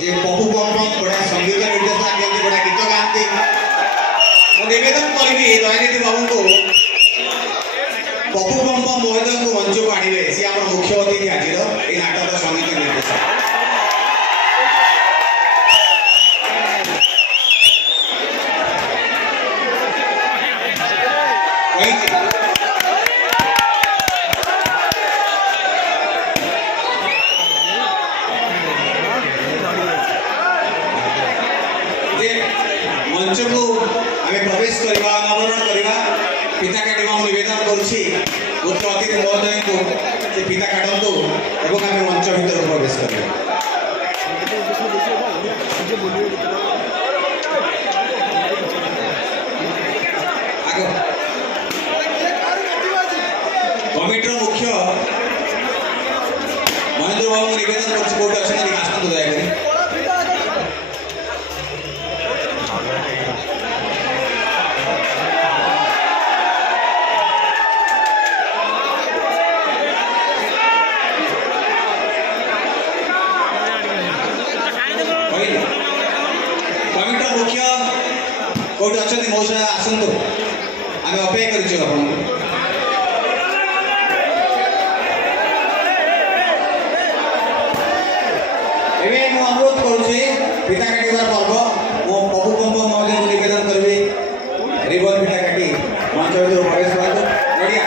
जे पपु पम बड़ा संगीत निर्देशक केमती बड़ा गीत गाती निवेदन करी दयानिधि बाबू को पपु पम महोदय को मंच को आने सी आम मुख्य अतिथि आज ये नाटक संगीत निर्देशक मंच को आम प्रवेश करवा अनावरण करवा पिता काटा निवेदन करुच्ची मुख्य अतिथि महोदय को से पिता काटतु एवं आम मंच भर प्रवेश करवा कमिटर मुख्य महेंद्र बाबू निवेदन करोटे अच्छे आसतु दयाकोरी कमिटर मुख्य कौटी अच्छा मौसा आसतु आम अपेक्षा कर अनुरोध करुच्ची पिता काटार पर्व मो पपु पम महोदय को निवेदन करी रिबन पिता काटी मंच भर प्रवेश करूँ बढ़िया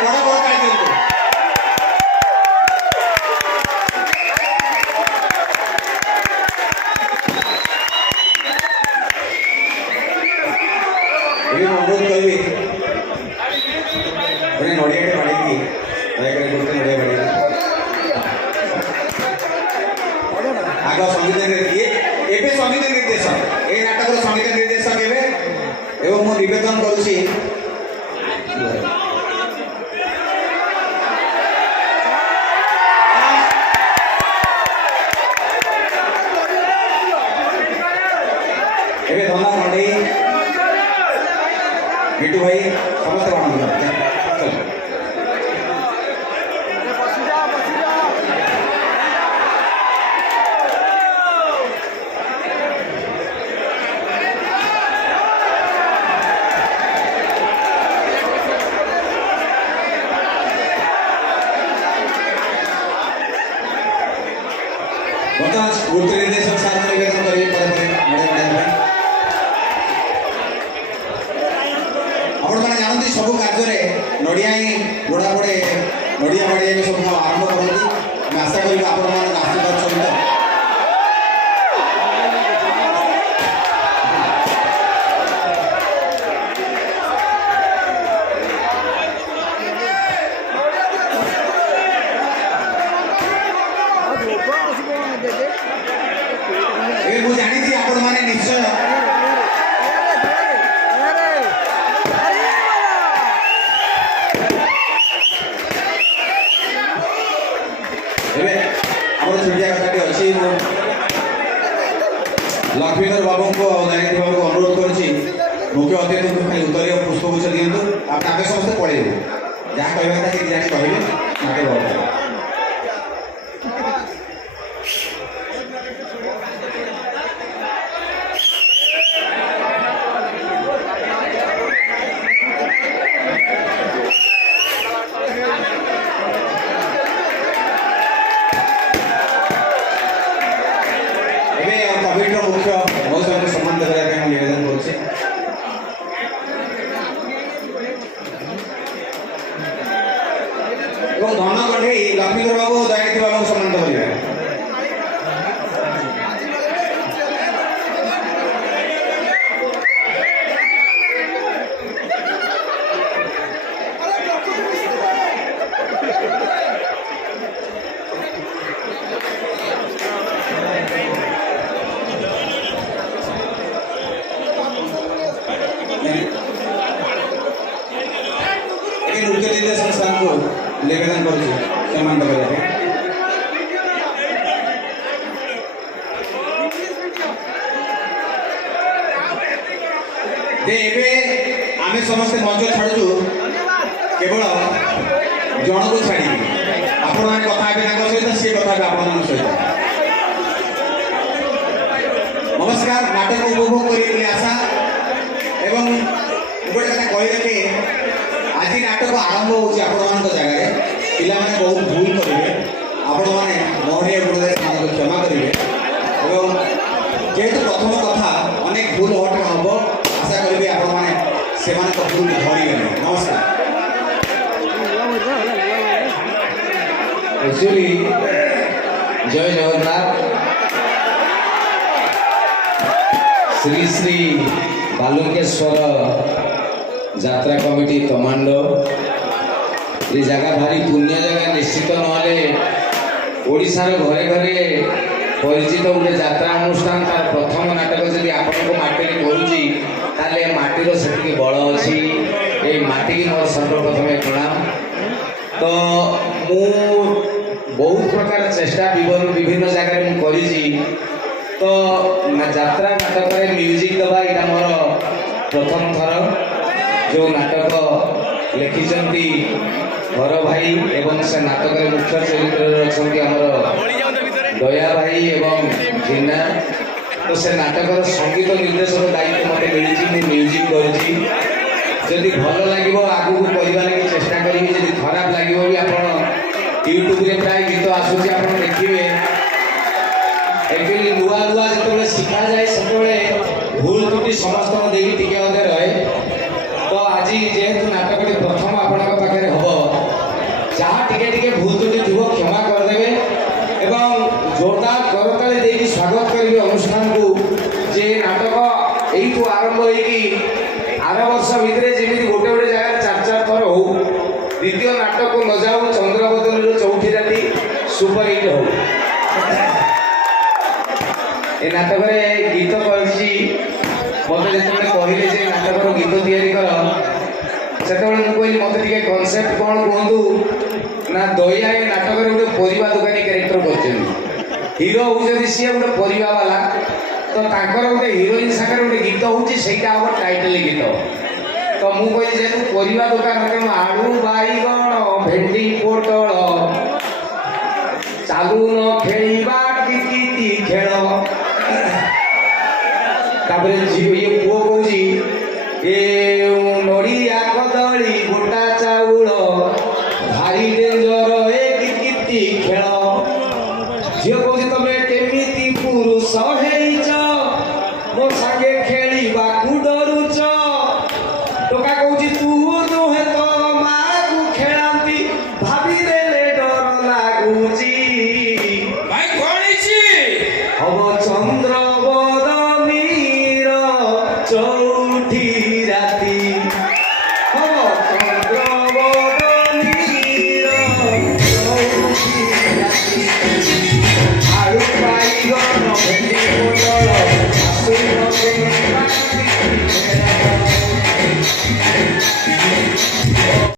बड़ा बड़ा काली दिंतु अनुरोध करी नड़िया बाड़ी दयाकोरी गोटे नड़िया बाड़ी आग संगीत एवं संगीत निर्देशक ये नाटक संगीत निर्देशक एवं मु निवेदन करुच्ची धना खंडे मिटू भाई समस्त बाण मूर्ति निर्देशक सार निवेदन करेंगे आपण मैंने जानते सब कार्य नड़िया ही गोड़ा पड़े नड़िया बाड़िया सब आरंभ करती आशा करी आपण मैंने आशीर्वाद सहित मुझे जानी आपण मैंने निश्चय छुटिया कथाटी अच्छी लक्ष्मीधर बाबू को दयानिधि बाबू को अनुरोध करुच्ची मुख्य अतिथि को उत्तर पुष्पगुच्छ दिंतु आम समस्त पलैबू जहाँ कहवा कि जाने कहले कमिटर मुख्य मौसम को सम्मान देवा निवेदन करुच्चे धन कढ़े लक्ष्मीधर बाबू दयानिधि बाबू सम्मान देवे नृत्य निर्देशक संघ को निवेदन करुच्ची सम्मान देवे आम समस्ते मंच छाड़ू କେବଳ ଜଣକୁ ଛାଡ଼ିକି ଆପଣମାନେ କଥା ହେବେ ତାଙ୍କ ସହିତ, ସିଏ କଥା ହେବେ ଆପଣମାନଙ୍କ ସହିତ। ନମସ୍କାର, ନାଟକ ଉପଭୋଗ କରିବେ ବୋଲି ଆଶା। ଏବଂ ଗୋଟେ କଥା କହି ରଖେ, ଆଜି ନାଟକ ଆରମ୍ଭ ହେଉଛି ଆପଣମାନଙ୍କ ଜାଗାରେ। ପିଲାମାନେ ବହୁତ ଭୁଲ କରିବେ, ଆପଣମାନେ ମୋହରିଆ ଗୁଣରେ ସେମାନଙ୍କୁ କ୍ଷମା କରିବେ। ଏବଂ ଯେହେତୁ ପ୍ରଥମ କଥା ଅନେକ ଭୁଲ ହଟକା ହେବ, ଆଶା କରିବି ଆପଣମାନେ ସେମାନଙ୍କ ଭୁଲ ଧରିବେନି। ନମସ୍କାର। एक्चुअली जय जगन्नाथ श्री श्री बालुकेश्वर यात्रा कमिटी कमांडो ये जगह भारी पुण्य जगह निश्चित नहले ओडिशार घरे घरे परिचित गोटे यात्रा अनुष्ठान तार प्रथम नाटक जदि आपनको माटी करूची ताले माटीर सेतिके बळ अछि। ए माटी की मोर सर्वप्रथमे प्रणाम। तो मु बहुत प्रकार चेष्टा विभिन्न जगह मुझे तो यात्रा नाटक म्यूजिक दबा यहाँ मोर प्रथम थर। जो नाटक लिखिं घर भाई एवं से नाटक मुख्य चरित्र अच्छा दया भाई एवं जीना। तो से नाटक संगीत निर्देशक दायित्व मत मिली म्यूजिक करुँची। जदि भल लगे आगू करने लगी चेष्टा करी, जदि खराब लगे भी आप यूट्यूब रे प्राय गीत आसूची आप देखिए। एक्चुअली नुआ नुआ जो शिखा जाए से भूल त्रुटि समस्त देखिए टिके अधे रहे। तो आज जेहेतु नाटक प्रथम आपण पाखे हम जहाँ टिके भूल त्रुटि थी क्षमा करदे एवं जोरदार करताली देकी स्वागत करेंगे अनुष्ठान को। जे नाटक यू आरंभ होगी आर वर्ष भितर जमी गोटे गोटे जगह चार चार थर हो, द्वितीय नाटक को न जाऊ चंद्रबदन चौथी राति सुपरहिट हो। ए नाटक गीत कर मत जो कहले नाटक गीत तैयारी कर से कहली मत कनसेप्ट कौन कहतु ना दया ए नाटक गोटे परिवा दुकानी क्यारेक्टर कर हीरो हूँ सी गोटे परिवा वाला। तो गोटे हिरोइन सागर गोटे गीत हूँ हम टाइटल गीत। तो मुझे जेहतु परिवा दुकान तेणु आलू बाईगण भेंडी पोटल चालू न खेलवा किति खेल तापर ये पुओ कौच ए नड़िया कदली गोटा चाउल भारी डेंजर ए किति खेल। झील कौच तमे केमिति पुरुष हेइच मो संगे खेलिबाकु डरुच। टोका कौच तू नुहे तो माँ को खेलांती भाभी देले डर लागुची। भाई कौन है हम चंद्र